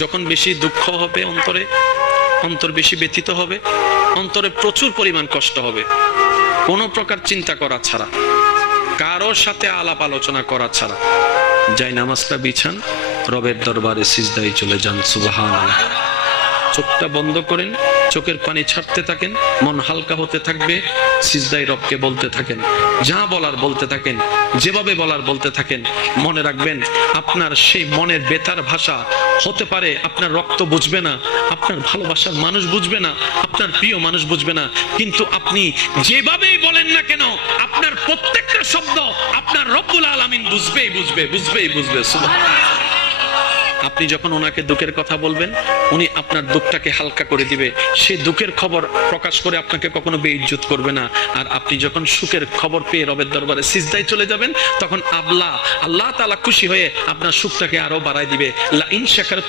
যখন বেশি দুঃখ হবে অন্তরে, অন্তর বেশি ব্যথিত হবে, অন্তরে প্রচুর পরিমাণ কষ্ট হবে, কোনো প্রকার চিন্তা করা ছাড়া, কারোর সাথে আলাপ আলোচনা করা ছাড়া যাই নামাজটা বিছান, রবের দরবারে সিজদায় চলে যান। সুবহানাল্লাহ। চোখটা বন্ধ করেন, চোখের পানি ছাড়তে থাকেন, মন হালকা হতে থাকবে, সিজদায় রবকে বলতে থাকেন, যা বলার বলতে থাকেন, যেভাবে বলার বলতে থাকেন। মনে রাখবেন, আপনার সেই মনের বেতার ভাষা হতে পারে আপনার রক্ত বুঝবে না, আপনার ভালোবাসার মানুষ বুঝবে না, আপনার প্রিয় মানুষ বুঝবে না, কিন্তু আপনি যেভাবেই বলেন না কেন, আপনার প্রত্যেকটা শব্দ আপনার রব্বুল আলামিন বুঝবেই বুঝবে। সুবহানাল্লাহ। আপনি যখন ওনাকে দুঃখের কথা বলবেন, উনি আপনার দুঃখটাকে হালকা করে দিবে, সেই দুঃখের খবর প্রকাশ করে আপনাকে কখনো বেইজ্জত করবে না। আর আপনি যখন সুখের খবর পেয়ে রবের দরবারে সিজদায় চলে যাবেন, তখন আল্লাহ তাআলা খুশি হয়ে আপনার সুখটাকে আরো বাড়ায় দিবে। লা ইন শাকারতুম